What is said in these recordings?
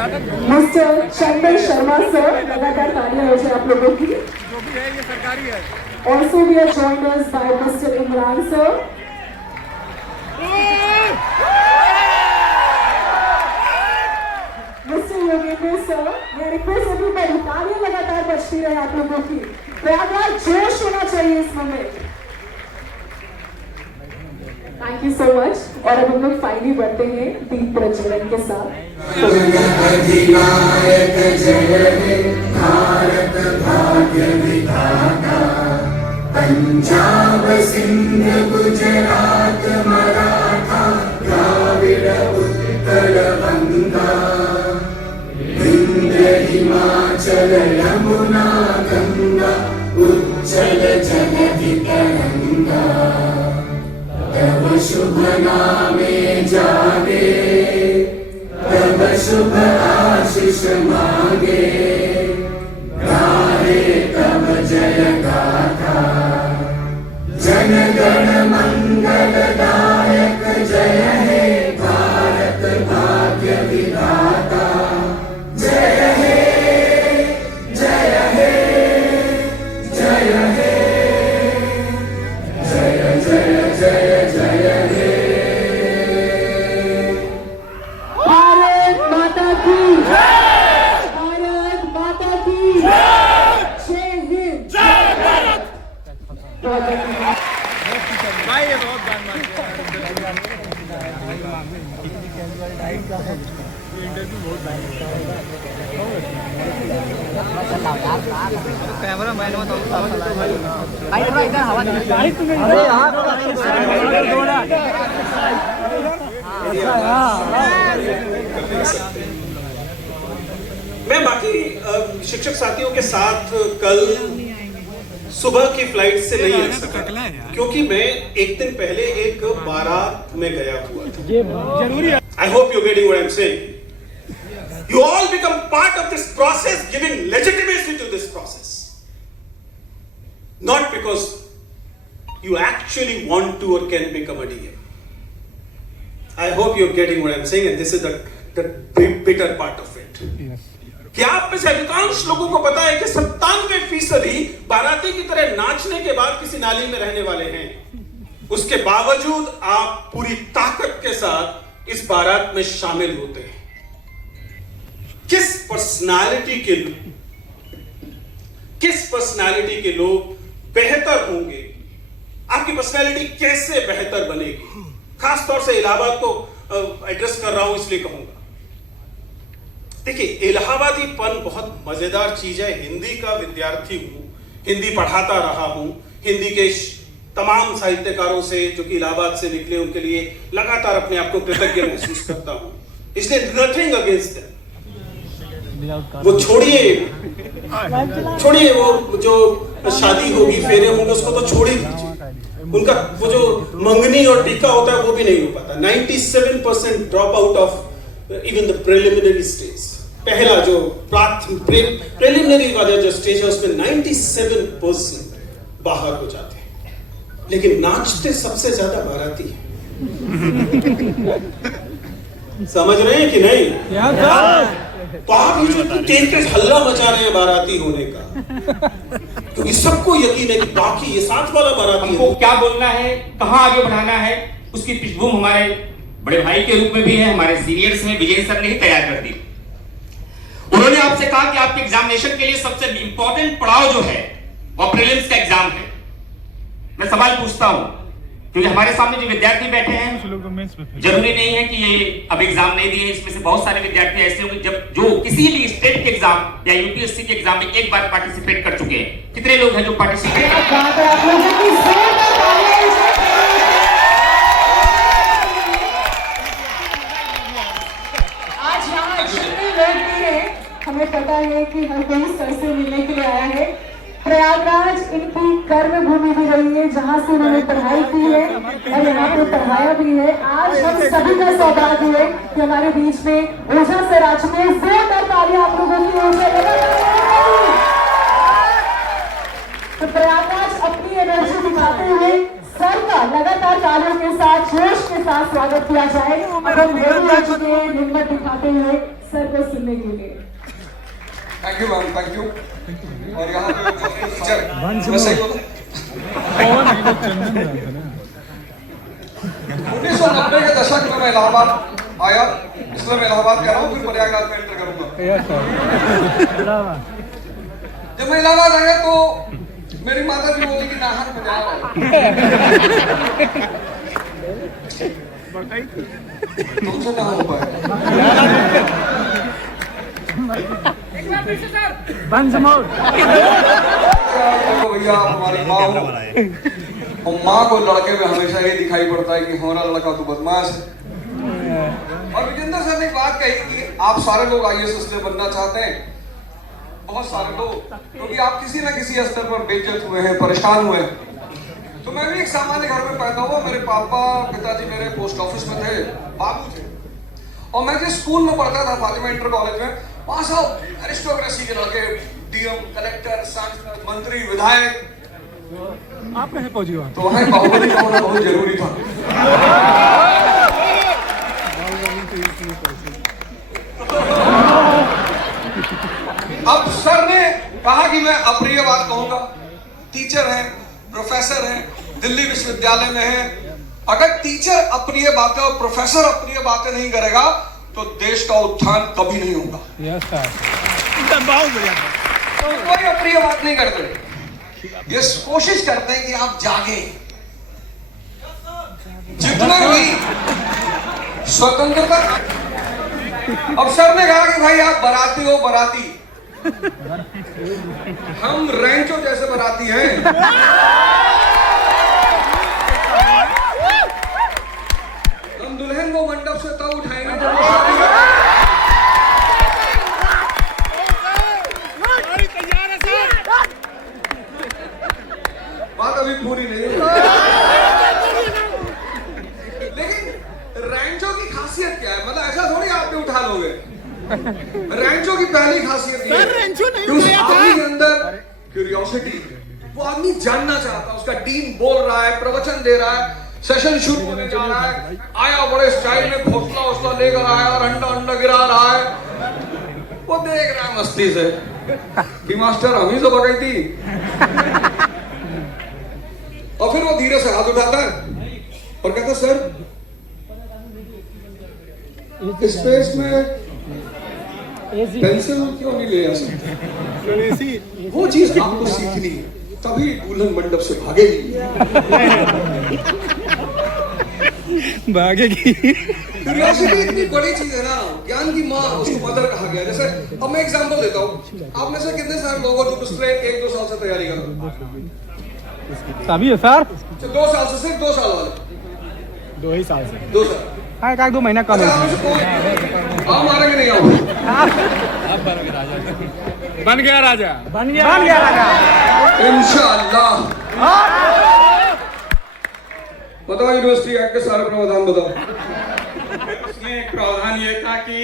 Mister चंदन Sharma sir, लगातार तालियां हो जाए आप लोगों की। जो भी है ये सरकारी है। Also we are joined us by Mr. Imran sir. Mr. Yogendra sir, मैं रिक्वेस्ट everybody तालियां लगातार बजती रहे आप लोगों की। प्रयागराज जोश होना चाहिए इस moment. Thank you so much. और अब हम लोग फाइनली बढ़ते हैं दीप प्रज्वलन के साथ। अधिनायक जय हे भारत भाग्य विधाता, पंजाब सिंध गुजरात मराठा द्राविड़ उत्कल बंगा, विंध्य हिमाचल यमुना गंगा उज्जल जलधि तरंगा, तब शुभ नामे जागे, तब शुभ आशीष मांगे, गाए तब जय गाथा, जन गण मंगल दायक जय हे भारत भाग्य विधाता, जय हे जय हे जय हे जय जय जय जय हे। भारत माता की भारत माता की जय हिंद जय भारत। भाई ये बहुत गान मारते कैमरा मैन हो तो भाई थोड़ा इधर हवा दे। अरे यार मैं बाकी शिक्षक साथियों के साथ कल सुबह की फ्लाइट से नहीं आ सका, क्योंकि मैं एक दिन पहले एक बारात में गया हुआ था। I hope you getting what I am saying. You all become part of this process, giving legitimacy to this process, not because you actually want to or can become a DM. I hope you're getting what I'm saying, and this is the bitter part of it. Yes. क्या आप में से अधिकांश लोगों को पता है कि 97% बाराती की तरह नाचने के बाद किसी नाली में रहने वाले हैं, उसके बावजूद आप पूरी ताकत के साथ इस बारात में शामिल होते हैं। किस पर्सनालिटी के लोग बेहतर होंगे, आपकी पर्सनालिटी कैसे बेहतर बनेगी, खास तौर से इलाहाबाद को एड्रेस कर रहा हूं इसलिए कहूंगा। देखिए, इलाहाबादीपन बहुत मजेदार चीज है। हिंदी का विद्यार्थी हूं, हिंदी पढ़ाता रहा हूं, हिंदी के तमाम साहित्यकारों से जो कि इलाहाबाद से निकले उनके लिए लगातार अपने आप को कृतज्ञ महसूस करता हूं, इसलिए नथिंग अगेंस्ट दैट। वो छोड़िए वो जो शादी होगी, फेरे होंगे, उसको तो छोड़ ही दीजिए। उनका वो जो मंगनी और टीका होता है वो भी नहीं हो पाता। 97% drop out of even the preliminary stage. पहला जो प्रिलिमिनरी वाला जो स्टेज है उसमें 97% बाहर हो जाते हैं, लेकिन नाचते सबसे ज्यादा बाराती है। समझ रहे हैं कि नहीं? बाकी जो तेज हल्ला मचा रहे हैं बाराती होने का, क्योंकि सबको यकीन है कि बाकी ये साथ वाला बाराती हमको क्या बोलना है, कहां आगे बढ़ाना है, उसकी पृष्ठभूमि हमारे बड़े भाई के रूप में भी है, हमारे सीनियर्स में विजय सर ने ही तैयार कर दी। उन्होंने आपसे कहा कि आपके एग्जामिनेशन के लिए सबसे इंपॉर्टेंट पड़ाव जो है वो प्रीलिम्स का एग्जाम है। मैं सवाल पूछता हूं, क्योंकि हमारे सामने जो विद्यार्थी बैठे हैं, जरूरी नहीं है कि ये अब एग्जाम नहीं दिए, इसमें से बहुत सारे विद्यार्थी ऐसे होंगे जब जो किसी भी स्टेट के एग्जाम या यूपीएससी के एग्जाम में एक बार पार्टिसिपेट कर चुके हैं। कितने लोग हैं जो पार्टिसिपेट आज यहाँ जितने लोग भी हैं, हमें पता है कि हर कोई सर से मिलने के लिए आया है। प्रयागराज इनकी कर्म भूमि भी रही है, जहाँ से उन्होंने पढ़ाई की है और यहाँ पे पढ़ाया भी है। आज हम सभी का सौभाग्य है कि हमारे बीच में ओझा सर आ चुके हैं। जोरदार तालियां आप लोगों की ओर से। तो प्रयागराज अपनी एनर्जी दिखाते हुए सर का लगातार तालियों के साथ, जोश के साथ स्वागत किया जाए। अब हम रेडी हो चुके हैं हिम्मत दिखाते हुए सर को सुनने के लिए। Thank you ma'am, thank you. और यहाँ पे टीचर मैं सही बोला 1990 के दशक में मैं इलाहाबाद आया, इसलिए मैं इलाहाबाद कह रहा हूँ, फिर प्रयागराज में एंटर करूंगा। जब मैं इलाहाबाद आया तो मेरी माता जी बोली कि नाहन में जा रहा है, तुमसे ना हो पाएगा। भैया आप हमारी माँ हो, और माँ को लड़के में हमेशा ये दिखाई पड़ता है कि हमारा लड़का तो बदमाश है। और विजेंद्र सर ने एक बात कही कि आप सारे लोग IAS इसलिए बनना चाहते हैं, बहुत सारे लोग, क्योंकि आप किसी न किसी स्तर पर बेइज्जत हुए हैं, परेशान हुए हैं। तो मैं भी एक सामान्य घर में पैदा हुआ, मेरे पापा पिताजी मेरे पोस्ट ऑफिस में थे, बाबू थे, और मैं जिस स्कूल में पढ़ता था फातिमा इंटर कॉलेज में, वहां सब एरिस्टोक्रेसी के लड़के, DM, कलेक्टर, सांसद, मंत्री, विधायक। आप कहाँ पहुंची वहाँ? तो वहाँ बाहुबली का होना बहुत जरूरी था। अब सर ने कहा कि मैं अप्रिय बात कहूंगा, टीचर हैं, प्रोफेसर हैं, दिल्ली विश्वविद्यालय में हैं, अगर टीचर अप्रिय बातें और प्रोफेसर अप्रिय बातें नहीं करेगा तो देश का उत्थान कभी नहीं होगा। यस सर, कोई अप्रिय बात नहीं करते, ये कोशिश करते हैं कि आप जागे। जितना भी स्वतंत्रता, अब सर ने कहा कि भाई आप बराती हो, बराती, हम रेंचो जैसे बराती हैं। हम दुल्हन को मंडप से तब उठाएंगे जब वो शादी करें। बात अभी पूरी नहीं हुई, लेकिन रेंचो की खासियत क्या है? मतलब ऐसा थोड़ी आप भी उठा लोगे। रेंचो की पहली खासियत ये है कि उस आदमी के अंदर क्यूरियोसिटी, वो आदमी जानना चाहता है। उसका डीन बोल रहा है, प्रवचन दे रहा है, सेशन शुरू होने जा रहा है, आया बड़े स्टाइल में घोंसला उसला लेकर आया और अंडा अंडा गिरा रहा है, वो देख रहा है मस्ती से कि मास्टर हम ही तो बगई थी। और फिर वो धीरे से हाथ उठाता है और कहता सर स्पेस में पेंसिल क्यों नहीं ले आ सकते? वो चीज आपको सीखनी है, तभी दुल्हन मंडप से भागेगी। क्यूरियोसिटी इतनी बड़ी चीज है ना, ज्ञान की माँ, उसको मदर कहा गया। जैसे अब मैं एग्जांपल देता हूँ, आप में से कितने सारे लोगों जो पिछले 1-2 साल से तैयारी कर रहे हैं? सभी है सर, 2 साल से, सिर्फ 2 साल वाले? 2 ही साल से। 2 साल। हाँ, 1-2 महीना कम है। आप मारेंगे नहीं आओ? बन गया राजा, बन गया राजा इंशाअल्लाह। बताओ यूनिवर्सिटी एक्ट के सारे प्रावधान बताओ। उसमें एक प्रावधान ये था कि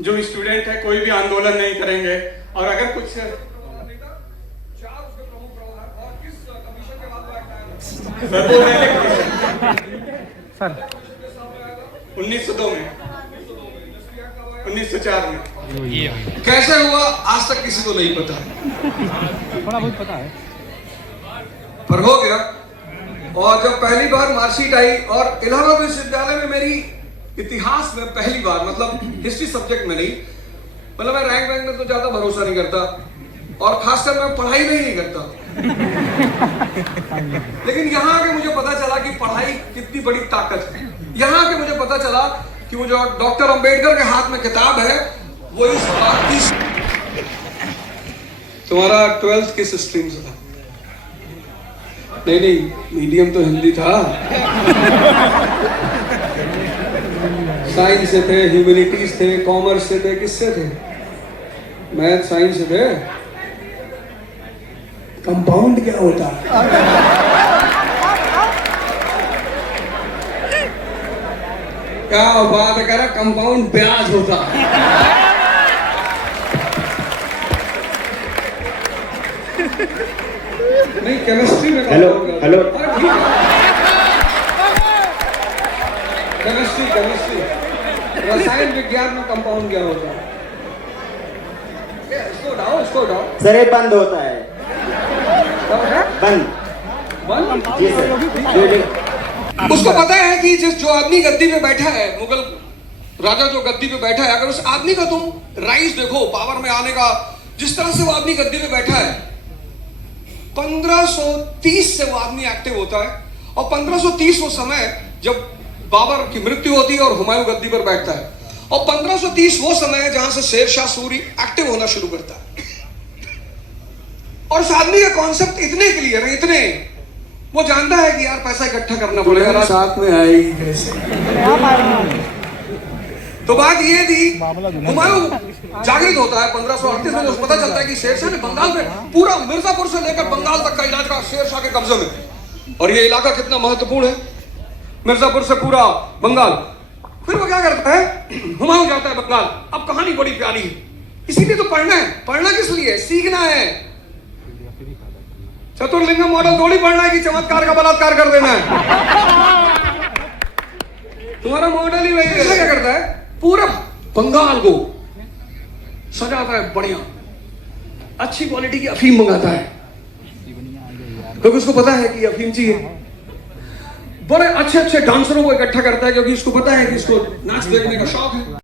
जो स्टूडेंट है कोई भी आंदोलन नहीं करेंगे, और अगर कुछ सर 1902 में, 1904 में कैसे हुआ आज तक किसी को नहीं पता, थोड़ा बहुत पता है, पर हो गया। और जब पहली बार मार्कशीट आई, और इलाहाबाद विश्वविद्यालय में मेरी इतिहास में पहली बार, मतलब हिस्ट्री सब्जेक्ट में नहीं, मतलब मैं रैंक में तो ज्यादा भरोसा नहीं करता, और खासकर मैं पढ़ाई में ही नहीं करता। लेकिन यहाँ आके मुझे पता चला कि पढ़ाई कितनी बड़ी ताकत है। यहाँ आके मुझे पता चला कि वो जो डॉक्टर अंबेडकर के हाथ में किताब है, वो इस बात की। तुम्हारा 12th किस स्ट्रीम से था? नहीं, मीडियम तो हिंदी था। साइंस से थे, ह्यूमैनिटीज थे, कॉमर्स से थे, किससे थे? मैथ साइंस से थे। कंपाउंड क्या होता है? क्या बात है, कह रहा कंपाउंड ब्याज होता है। नहीं, केमिस्ट्री में। हेलो केमिस्ट्री रसायन विज्ञान में कंपाउंड क्या होता है? उसको उठाओ। सर ये बंद होता है, क्या होता है? बंद। बंद। जी सर। उसको पता है कि जो आदमी गद्दी पे बैठा है, मुगल राजा जो गद्दी पे बैठा है, अगर उस आदमी का तुम राइज देखो पावर में आने का, जिस तरह से वो आदमी गद्दी पे बैठा है, 1530 से वो आदमी एक्टिव होता है। और 1530 वो समय जब बाबर की मृत्यु होती है और हुमायूं गद्दी पर बैठता है, और 1530 वो समय है जहां से शेर शाह सूरी एक्टिव होना शुरू करता है। और उस आदमी का कॉन्सेप्ट इतने क्लियर है, इतने, वो जानता है कि यार पैसा इकट्ठा करना पड़ेगा, साथ में आएगी कैसे। तो बात ये थी, हुमायूं जागृत होता है 1538 में, उसको पता चलता है कि शेरशाह ने बंगाल में पूरा मिर्जापुर से लेकर बंगाल तक का इलाका शेरशाह के कब्जे में, और ये इलाका कितना महत्वपूर्ण है, मिर्जापुर से पूरा बंगाल। फिर वो क्या करता है, हुमायूं जाता है बंगाल। अब कहानी बड़ी प्यारी है, इसीलिए तो पढ़ना है। पढ़ना किस लिए? सीखना है। चतुर्लिंगम मॉडल थोड़ी पढ़ना है कि चमत्कार का बलात्कार कर देना है। तुम्हारा मॉडल ही वही है। क्या करता है, पूरा बंगाल को सजाता है, बढ़िया अच्छी क्वालिटी की अफीम मंगाता है, क्योंकि उसको पता है कि अफीम चाहिए। बड़े अच्छे अच्छे डांसरों को इकट्ठा करता है, क्योंकि इसको पता है कि इसको नाच देखने का शौक है।